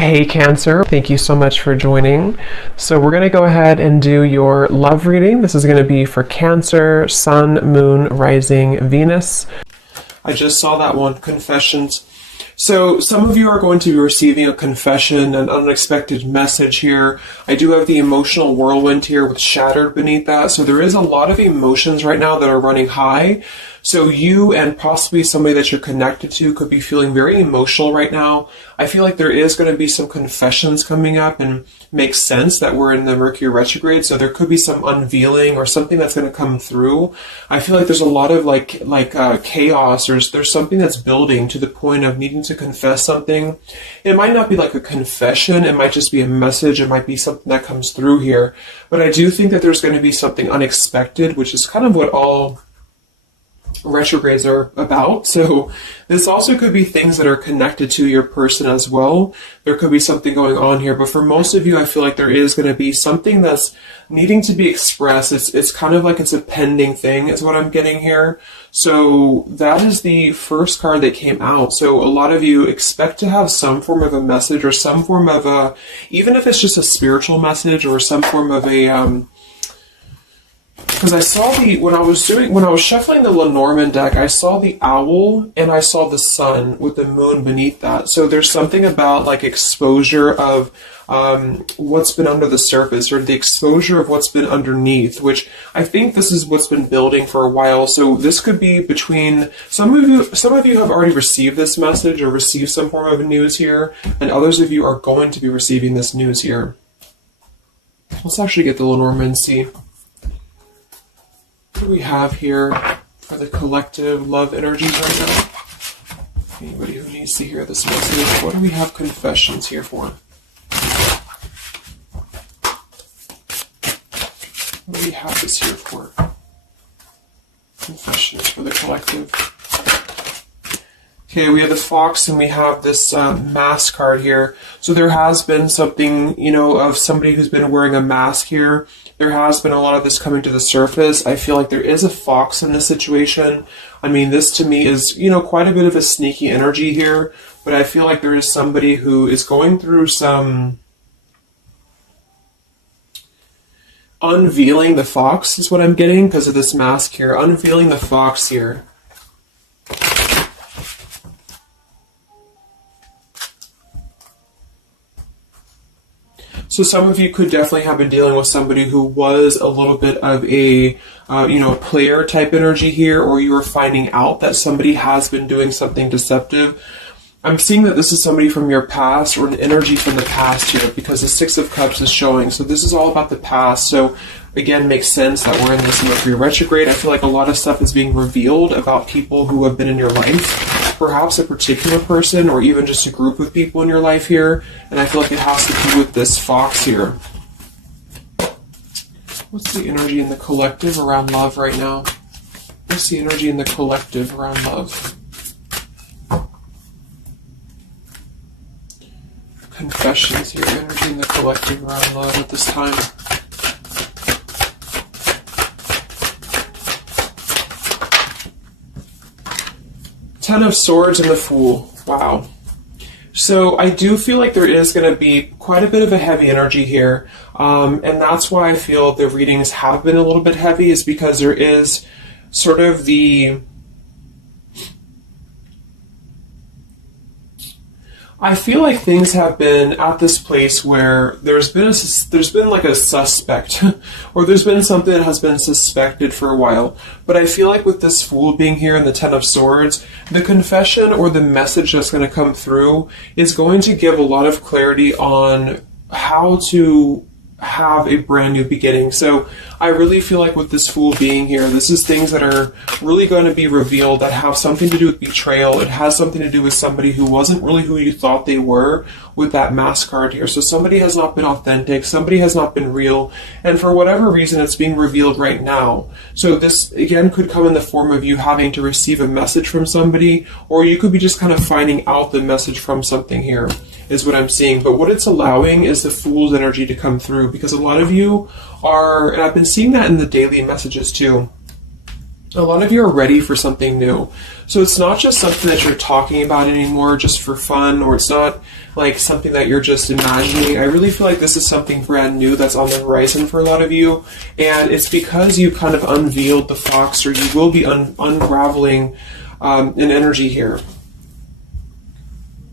Hey Cancer, thank you so much for joining. So we're going to go ahead and do your love reading. This is going to be for Cancer, Sun, Moon, Rising, Venus. I just saw that one, confessions. So some of you are going to be receiving a confession, an unexpected message here. I do have the emotional whirlwind here with shattered beneath that. So there is a lot of emotions right now that are running high. So you and possibly somebody that you're connected to could be feeling very emotional right now. I feel like there is going to be some confessions coming up, and makes sense that we're in the Mercury retrograde. So there could be some unveiling or something that's going to come through. I feel like there's a lot of chaos, or there's something that's building to the point of needing to confess something. It might not be like a confession. It might just be a message. It might be something that comes through here. But I do think that there's going to be something unexpected, which is kind of what all retrogrades are about. So this also could be things that are connected to your person as well. There could be something going on here, but for most of you, I feel like there is going to be something that's needing to be expressed. It's kind of like it's a pending thing is what I'm getting here. So that is the first card that came out. So a lot of you expect to have some form of a message, or some form of a, even if it's just a spiritual message, or some form of a because I saw when I was shuffling the Lenormand deck, I saw the owl and I saw the sun with the moon beneath that. So there's something about like exposure of what's been under the surface, or the exposure of what's been underneath, which I think this is what's been building for a while. So this could be between some of you have already received this message or received some form of news here, and others of you are going to be receiving this news here. Let's actually get the Lenormand and see what do we have here for the collective love energies right now. Anybody who needs to hear this message, what do we have confessions here for? What do we have this here for? Confessions for the collective. Okay, we have the fox and we have this mask card here. So there has been something, of somebody who's been wearing a mask here. There has been a lot of this coming to the surface. I feel like there is a fox in this situation. I mean, this to me is, quite a bit of a sneaky energy here, but I feel like there is somebody who is going through some unveiling the fox is what I'm getting because of this mask here. Unveiling the fox here. So some of you could definitely have been dealing with somebody who was a little bit of a, player type energy here, or you were finding out that somebody has been doing something deceptive. I'm seeing that this is somebody from your past, or an energy from the past here, because the Six of Cups is showing. So this is all about the past. So again, makes sense that we're in this Mercury retrograde. I feel like a lot of stuff is being revealed about people who have been in your life. Perhaps a particular person, or even just a group of people in your life here. And I feel like it has to do with this fox here. What's the energy in the collective around love right now? What's the energy in the collective around love? Confessions here, energy in the collective around love at this time. Ten of Swords and the Fool. Wow. So I do feel like there is going to be quite a bit of a heavy energy here. And that's why I feel the readings have been a little bit heavy, is because there is sort of the... I feel like things have been at this place where there's been like a suspect, or there's been something that has been suspected for a while. But I feel like with this Fool being here and the Ten of Swords, the confession or the message that's going to come through is going to give a lot of clarity on how to have a brand new beginning. So I really feel like with this Fool being here, this is things that are really going to be revealed that have something to do with betrayal. It has something to do with somebody who wasn't really who you thought they were with that mask card here. So somebody has not been authentic, somebody has not been real, and for whatever reason it's being revealed right now. So this again could come in the form of you having to receive a message from somebody, or you could be just kind of finding out the message from something here, is what I'm seeing. But what it's allowing is the Fool's energy to come through, because a lot of you are, and I've been seeing that in the daily messages too, A lot of you are ready for something new. So it's not just something that you're talking about anymore just for fun, or it's not like something that you're just imagining. I really feel like this is something brand new that's on the horizon for a lot of you. And it's because you kind of unveiled the fox, or you will be unraveling an energy here.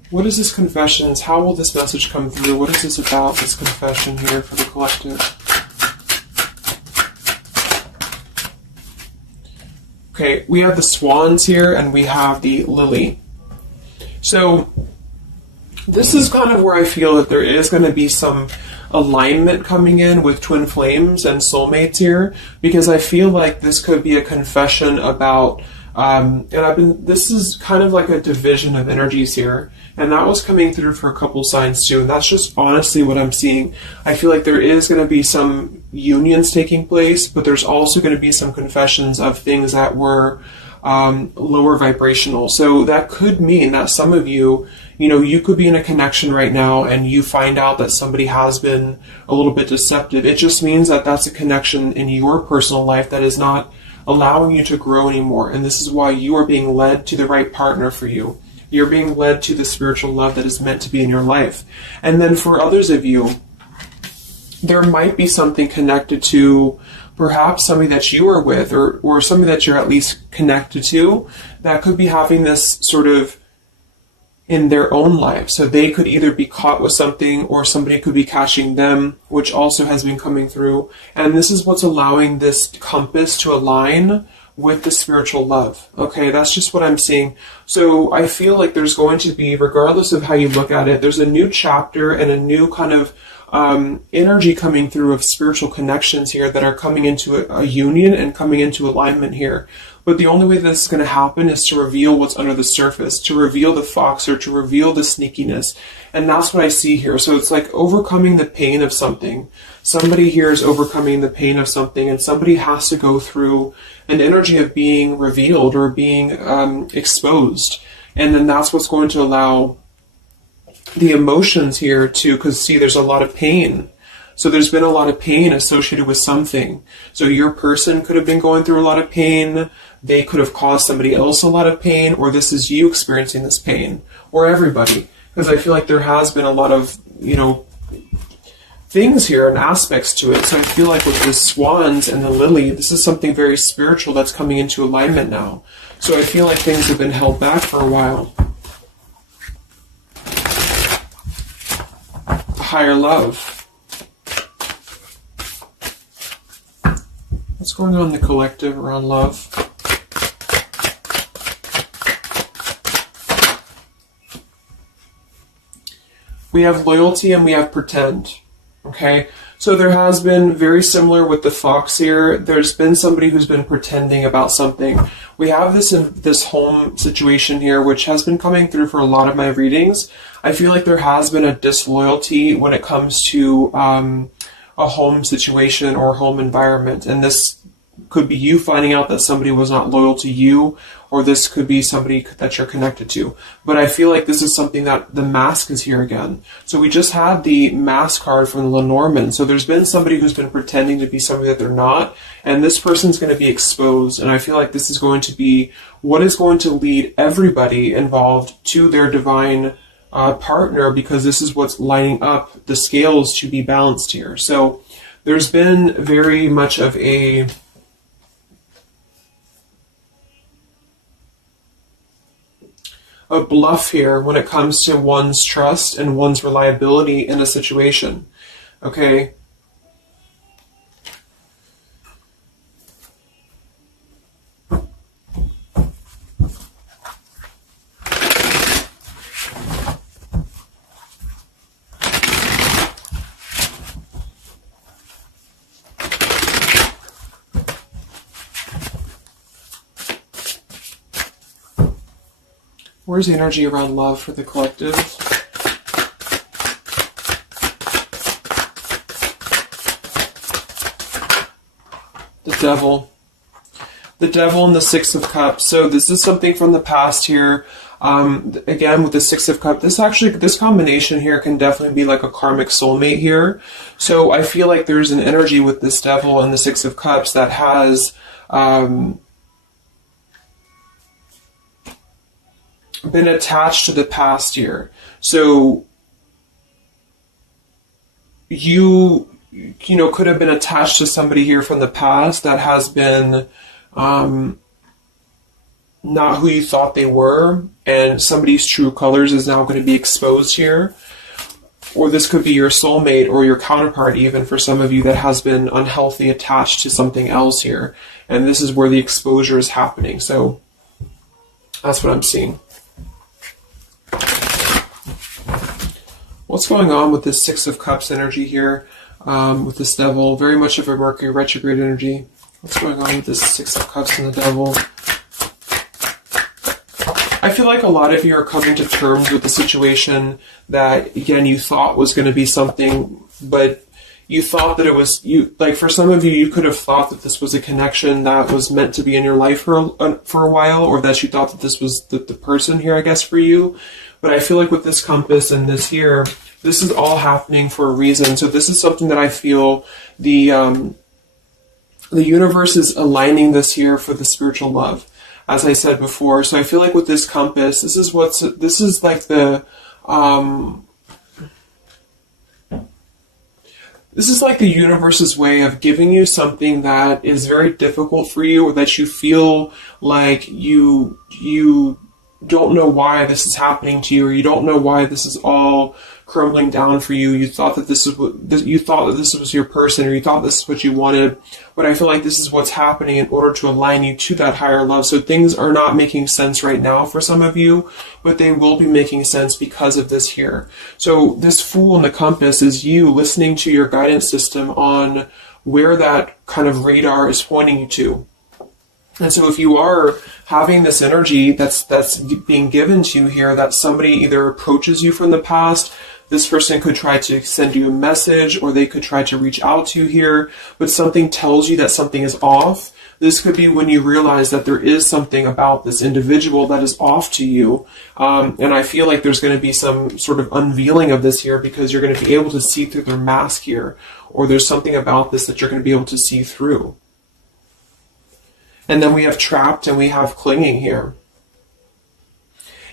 What is this confession? How will this message come through? What is this about, this confession here for the collective? Okay, we have the swans here, and we have the lily. So this is kind of where I feel that there is going to be some alignment coming in with twin flames and soulmates here, because I feel like this could be a confession about, this is kind of like a division of energies here, and that was coming through for a couple signs too, and that's just honestly what I'm seeing. I feel like there is going to be some unions taking place, but there's also going to be some confessions of things that were lower vibrational. So that could mean that some of you, you could be in a connection right now and you find out that somebody has been a little bit deceptive. It just means that that's a connection in your personal life that is not allowing you to grow anymore. And this is why you are being led to the right partner for you. You're being led to the spiritual love that is meant to be in your life. And then for others of you, there might be something connected to perhaps somebody that you are with, or somebody that you're at least connected to, that could be having this sort of in their own life. So they could either be caught with something, or somebody could be catching them, which also has been coming through. And this is what's allowing this compass to align with the spiritual love. Okay, that's just what I'm seeing. So I feel like there's going to be, regardless of how you look at it, there's a new chapter and a new kind of energy coming through of spiritual connections here that are coming into a union and coming into alignment here. But the only way this is going to happen is to reveal what's under the surface, to reveal the fox, or to reveal the sneakiness. And that's what I see here. So it's like overcoming the pain of something. Somebody here is overcoming the pain of something, and somebody has to go through an energy of being revealed or being exposed. And then that's what's going to allow the emotions here to, because see, there's a lot of pain. So there's been a lot of pain associated with something. So your person could have been going through a lot of pain. They could have caused somebody else a lot of pain, or this is you experiencing this pain, or everybody. Because I feel like there has been a lot of, things here and aspects to it. So I feel like with the swans and the lily, this is something very spiritual that's coming into alignment now. So I feel like things have been held back for a while. Higher love. What's going on in the collective around love? We have loyalty and we have pretend. Okay, so there has been, very similar with the fox here, there's been somebody who's been pretending about something. We have this home situation here, which has been coming through for a lot of my readings. I feel like there has been a disloyalty when it comes to a home situation or home environment. And this could be you finding out that somebody was not loyal to you, or this could be somebody that you're connected to. But I feel like this is something that the mask is here again. So we just had the mask card from the Lenormand. So there's been somebody who's been pretending to be somebody that they're not, and this person's going to be exposed. And I feel like this is going to be what is going to lead everybody involved to their divine partner, because this is what's lining up the scales to be balanced here. So there's been very much of a bluff here when it comes to one's trust and one's reliability in a situation. Okay. Where's the energy around love for the collective? The devil. The devil and the Six of Cups. So this is something from the past here. Again, with the Six of Cups, this combination here can definitely be like a karmic soulmate here. So I feel like there's an energy with this devil and the Six of Cups that has been attached to the past here. So you could have been attached to somebody here from the past that has been not who you thought they were, and somebody's true colors is now going to be exposed here. Or this could be your soulmate or your counterpart, even for some of you, that has been unhealthy attached to something else here. And this is where the exposure is happening. So that's what I'm seeing. What's going on with this Six of Cups energy here, with this Devil? Very much of a Mercury retrograde energy. What's going on with this Six of Cups and the Devil? I feel like a lot of you are coming to terms with the situation that, again, you thought was going to be something, but you thought that it was, like for some of you, you could have thought that this was a connection that was meant to be in your life for a while, or that you thought that this was the person here, I guess, for you. But I feel like with this compass and this here, this is all happening for a reason. So this is something that I feel the universe is aligning this here for the spiritual love, as I said before. So I feel like with this compass, this is like the universe's way of giving you something that is very difficult for you, or that you feel like you don't know why this is happening to you, or you don't know why this is all crumbling down for you. You thought that this was your person, or you thought this is what you wanted. But I feel like this is what's happening in order to align you to that higher love. So things are not making sense right now for some of you, but they will be making sense because of this here. So this Fool in the compass is you listening to your guidance system on where that kind of radar is pointing you to. And so if you are having this energy that's being given to you here, that somebody either approaches you from the past, this person could try to send you a message, or they could try to reach out to you here, but something tells you that something is off. This could be when you realize that there is something about this individual that is off to you. And I feel like there's going to be some sort of unveiling of this here, because you're going to be able to see through their mask here, or there's something about this that you're going to be able to see through. And then we have trapped and we have clinging here.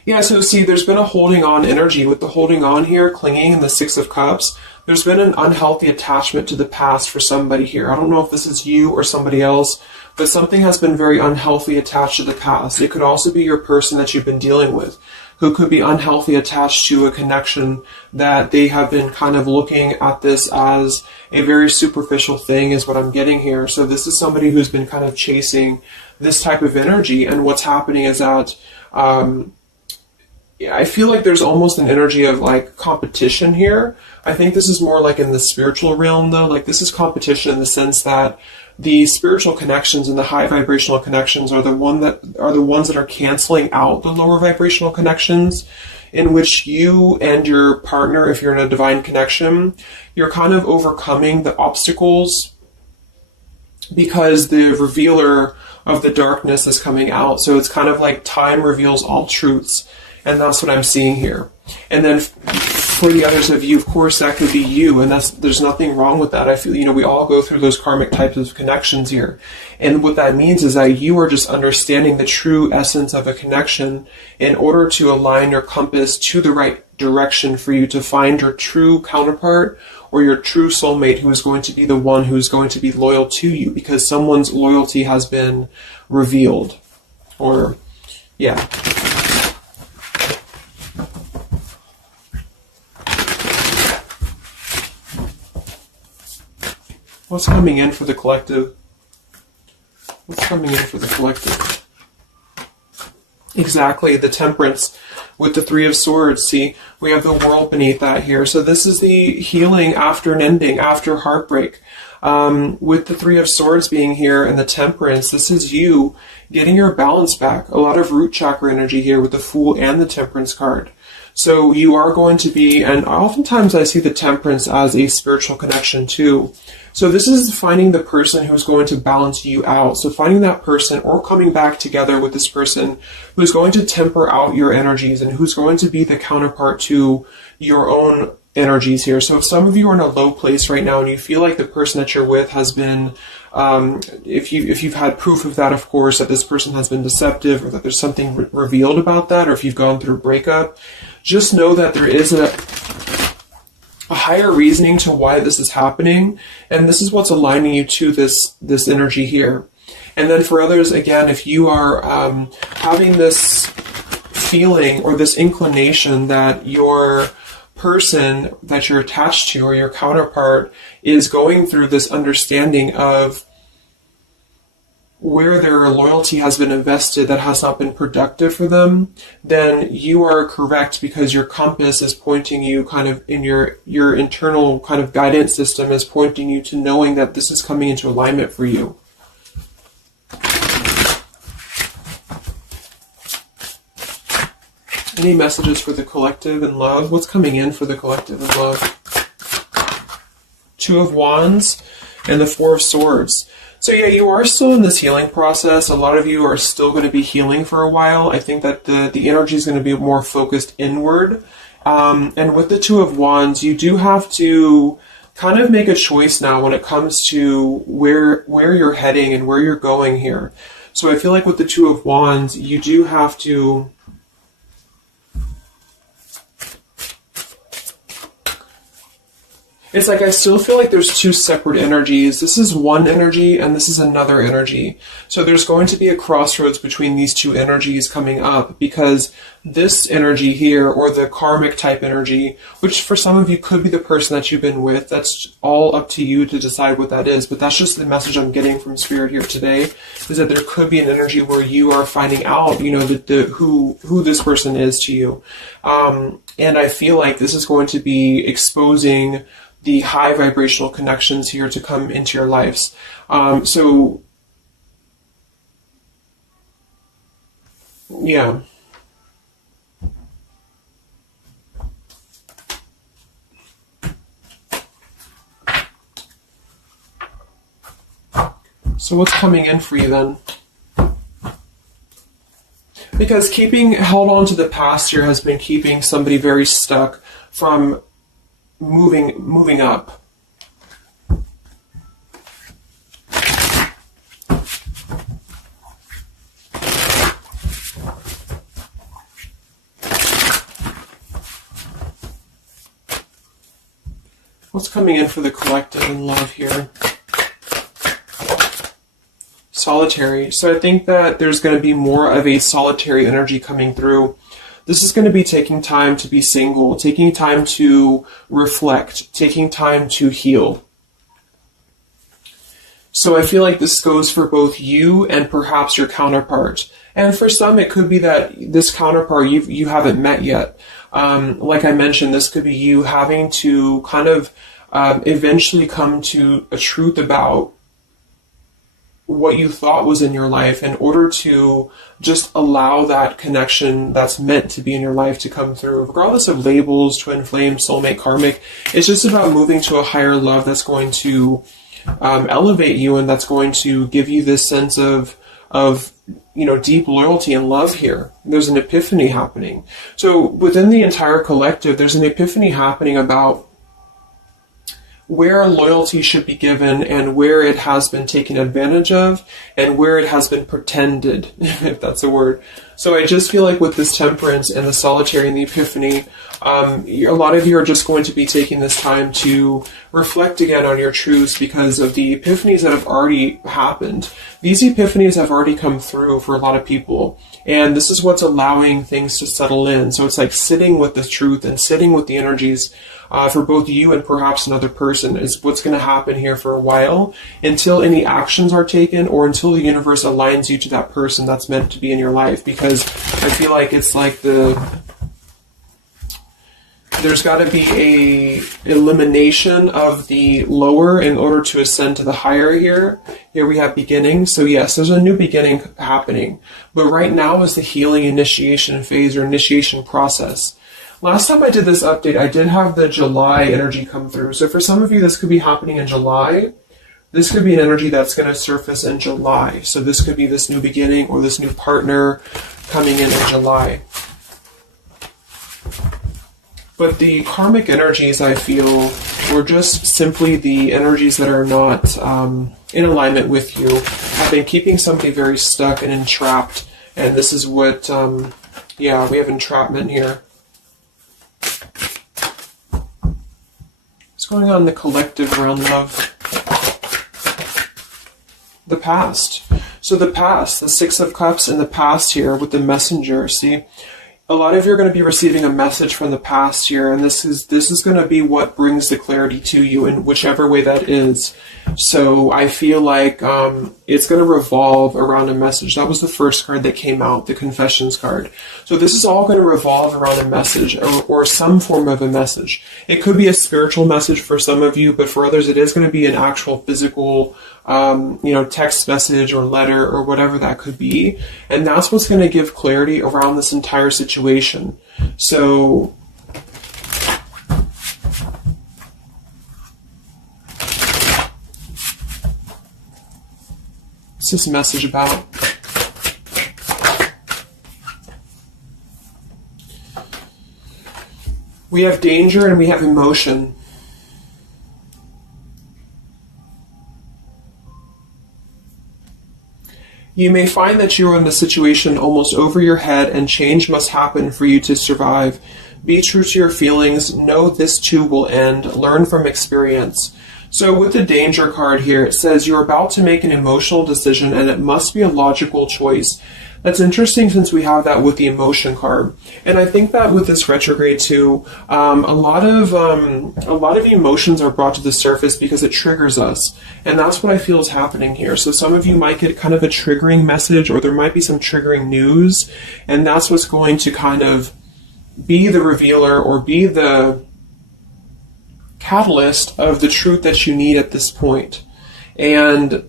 Yeah, so see, there's been a holding on energy. With the holding on here, clinging, and the Six of Cups, there's been an unhealthy attachment to the past for somebody here. I don't know if this is you or somebody else, but something has been very unhealthy attached to the past. It could also be your person that you've been dealing with, who could be unhealthy attached to a connection that they have been kind of looking at this as a very superficial thing, is what I'm getting here. So this is somebody who's been kind of chasing this type of energy, and what's happening is that I feel like there's almost an energy of like competition here. I think this is more like in the spiritual realm though. Like this is competition in the sense that the spiritual connections and the high vibrational connections are the ones that are canceling out the lower vibrational connections, in which you and your partner, if you're in a divine connection, you're kind of overcoming the obstacles because the revealer of the darkness is coming out. So it's kind of like time reveals all truths. And that's what I'm seeing here. And then for the others of you, of course, that could be you. And there's nothing wrong with that. I feel, we all go through those karmic types of connections here. And what that means is that you are just understanding the true essence of a connection in order to align your compass to the right direction for you to find your true counterpart or your true soulmate, who is going to be the one who's going to be loyal to you, because someone's loyalty has been revealed. Or, yeah. What's coming in for the collective? What's coming in for the collective? Exactly, the Temperance with the Three of Swords. See, we have the World beneath that here. So this is the healing after an ending, after heartbreak. With the Three of Swords being here and the Temperance, this is you getting your balance back. A lot of root chakra energy here with the Fool and the Temperance card. So you are going to be, and oftentimes I see the Temperance as a spiritual connection too. So this is finding the person who's going to balance you out. So finding that person, or coming back together with this person who's going to temper out your energies and who's going to be the counterpart to your own energies here. So if some of you are in a low place right now and you feel like the person that you're with has been, if you've had proof of that, of course, that this person has been deceptive or that there's something revealed about that, or if you've gone through a breakup, just know that there is a higher reasoning to why this is happening, and this is what's aligning you to this energy here. And then for others, again, if you are having this feeling or this inclination that your person that you're attached to or your counterpart is going through this understanding of where their loyalty has been invested that has not been productive for them, then you are correct, because your compass is pointing you kind of in your internal kind of guidance system is pointing you to knowing that this is coming into alignment for you. Any messages for the collective and love? What's coming in for the collective and love? Two of Wands and the Four of Swords. So yeah, you are still in this healing process. A lot of you are still going to be healing for a while. I think that the energy is going to be more focused inward. And with the Two of Wands, you do have to kind of make a choice now when it comes to where you're heading and where you're going here. So I feel like with the Two of Wands, you do have to it's like I still feel like there's two separate energies. This is one energy and this is another energy. So there's going to be a crossroads between these two energies coming up, because this energy here, or the karmic type energy, which for some of you could be the person that you've been with, that's all up to you to decide what that is. But that's just the message I'm getting from Spirit here today, is that there could be an energy where you are finding out, you know, who this person is to you. And I feel like this is going to be exposing the high vibrational connections here to come into your lives. So, yeah. So what's coming in for you then? Because held on to the past here has been keeping somebody very stuck from moving up. What's coming in for the collective and love here? Solitary. So I think that there's going to be more of a solitary energy coming through. This is going to be taking time to be single, taking time to reflect, taking time to heal. So I feel like this goes for both you and perhaps your counterpart. And for some, it could be that this counterpart you haven't met yet. Like I mentioned, this could be you having to kind of eventually come to a truth about what you thought was in your life in order to just allow that connection that's meant to be in your life to come through, regardless of labels, twin flame, soulmate, karmic. It's just about moving to a higher love that's going to elevate you, and that's going to give you this sense of deep loyalty and love here. There's an epiphany happening. So within the entire collective, there's an epiphany happening about where loyalty should be given and where it has been taken advantage of and where it has been pretended, if that's a word. So I just feel like with this temperance and the solitary and the epiphany, a lot of you are just going to be taking this time to reflect again on your truths because of the epiphanies that have already happened. These epiphanies have already come through for a lot of people, and this is what's allowing things to settle in. So it's like sitting with the truth and sitting with the energies for both you and perhaps another person is what's going to happen here for a while, until any actions are taken or until the universe aligns you to that person that's meant to be in your life. Because I feel like it's like there's got to be a elimination of the lower in order to ascend to the higher here. Here we have beginning. So yes, there's a new beginning happening. But right now is the healing initiation phase or initiation process. Last time I did this update, I did have the July energy come through. So for some of you, this could be happening in July. This could be an energy that's going to surface in July. So this could be this new beginning or this new partner coming in July. But the karmic energies, I feel, were just simply the energies that are not in alignment with you, have been keeping somebody very stuck and entrapped. And this is what, yeah, we have entrapment here. What's going on in the collective realm, love? The past. So the past, the Six of Cups in the past here with the messenger, see? A lot of you are going to be receiving a message from the past here, and this is going to be what brings the clarity to you in whichever way that is. So I feel like it's going to revolve around a message. That was the first card that came out, the Confessions card. So this is all going to revolve around a message or some form of a message. It could be a spiritual message for some of you, but for others it is going to be an actual physical text message or letter or whatever that could be. And that's what's going to give clarity around this entire situation. So what's this message about? We have danger and we have emotion. You may find that you are in a situation almost over your head and change must happen for you to survive. Be true to your feelings. Know this too will end. Learn from experience. So with the danger card here, it says you're about to make an emotional decision and it must be a logical choice. That's interesting since we have that with the emotion card. And I think that with this retrograde too, a lot of emotions are brought to the surface because it triggers us. And that's what I feel is happening here. So some of you might get kind of a triggering message, or there might be some triggering news. And that's what's going to kind of be the revealer or be the catalyst of the truth that you need at this point. And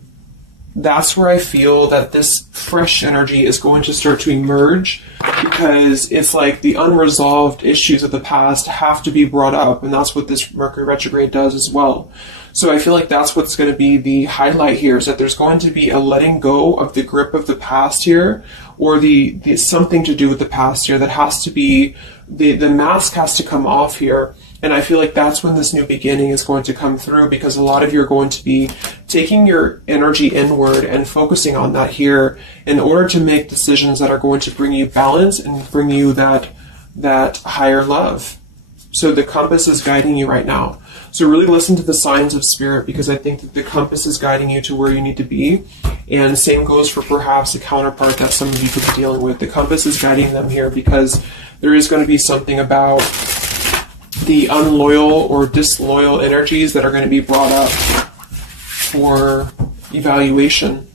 that's where I feel that this fresh energy is going to start to emerge, because it's like the unresolved issues of the past have to be brought up, and that's what this Mercury retrograde does as well. So I feel like that's what's going to be the highlight here, is that there's going to be a letting go of the grip of the past here, or the something to do with the past here that has to be, the mask has to come off here. And I feel like that's when this new beginning is going to come through, because a lot of you are going to be taking your energy inward and focusing on that here in order to make decisions that are going to bring you balance and bring you that higher love. So the compass is guiding you right now. So really listen to the signs of spirit, because I think that the compass is guiding you to where you need to be. And same goes for perhaps a counterpart that some of you could be dealing with. The compass is guiding them here because there is going to be something about the unloyal or disloyal energies that are going to be brought up for evaluation.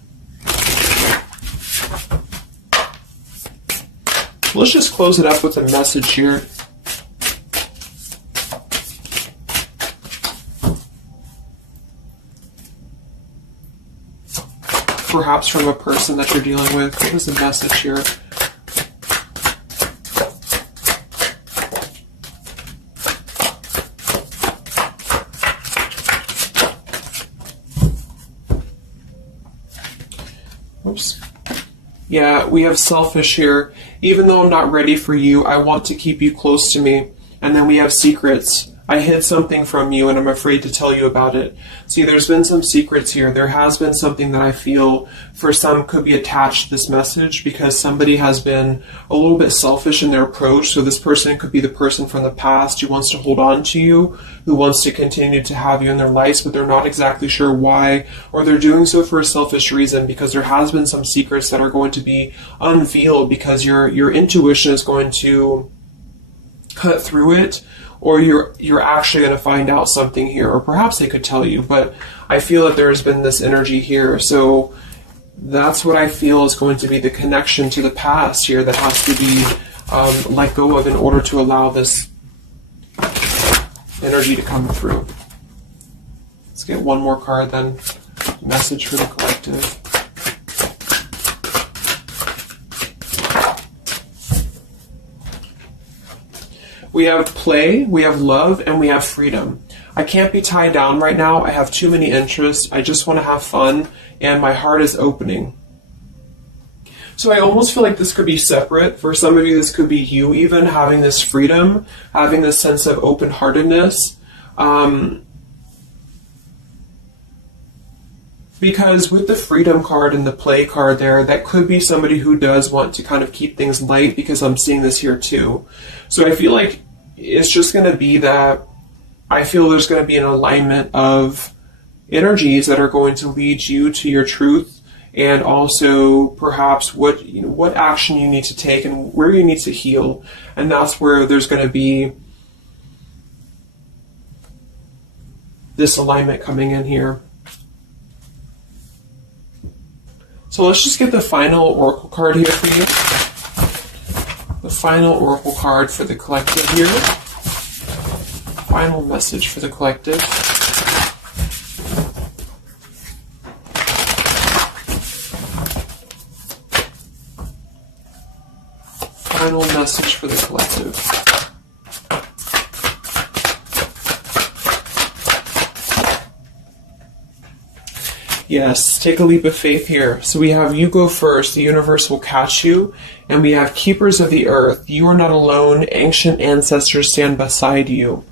Let's just close it up with a message here. Perhaps from a person that you're dealing with. What is the message here? Oops. Yeah, we have selfish here. Even though I'm not ready for you, I want to keep you close to me. And then we have secrets. I hid something from you and I'm afraid to tell you about it. See, there's been some secrets here. There has been something that I feel for some could be attached to this message, because somebody has been a little bit selfish in their approach. So this person could be the person from the past who wants to hold on to you, who wants to continue to have you in their lives, but they're not exactly sure why, or they're doing so for a selfish reason, because there has been some secrets that are going to be unveiled, because your intuition is going to cut through it, or you're actually going to find out something here, or perhaps they could tell you, but I feel that there's been this energy here. So that's what I feel is going to be the connection to the past here that has to be let go of in order to allow this energy to come through. Let's get one more card then. Message for the collective. We have play, we have love, and we have freedom. I can't be tied down right now. I have too many interests. I just want to have fun, and my heart is opening. So I almost feel like this could be separate. For some of you, this could be you even having this freedom, having this sense of open-heartedness. Because with the freedom card and the play card there, that could be somebody who does want to kind of keep things light, because I'm seeing this here too. So I feel like it's just going to be that I feel there's going to be an alignment of energies that are going to lead you to your truth, and also perhaps what action you need to take and where you need to heal. And that's where there's going to be this alignment coming in here. So let's just get the final oracle card here for you. The final oracle card for the collective here. Final message for the collective. Final message for the collective. Yes, take a leap of faith here. So we have you go first, the universe will catch you. And we have keepers of the earth. You are not alone. Ancient ancestors stand beside you.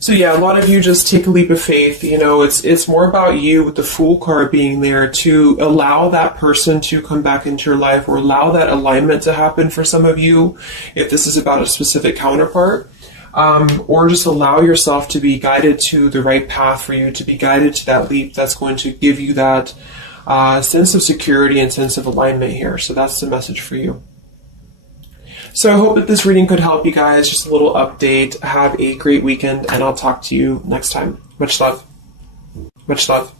So yeah, a lot of you just take a leap of faith. You know, it's more about you with the Fool card being there to allow that person to come back into your life, or allow that alignment to happen for some of you, if this is about a specific counterpart. Or just allow yourself to be guided to the right path for you, to be guided to that leap that's going to give you that sense of security and sense of alignment here. So that's the message for you. So I hope that this reading could help you guys. Just a little update. Have a great weekend, and I'll talk to you next time. Much love. Much love.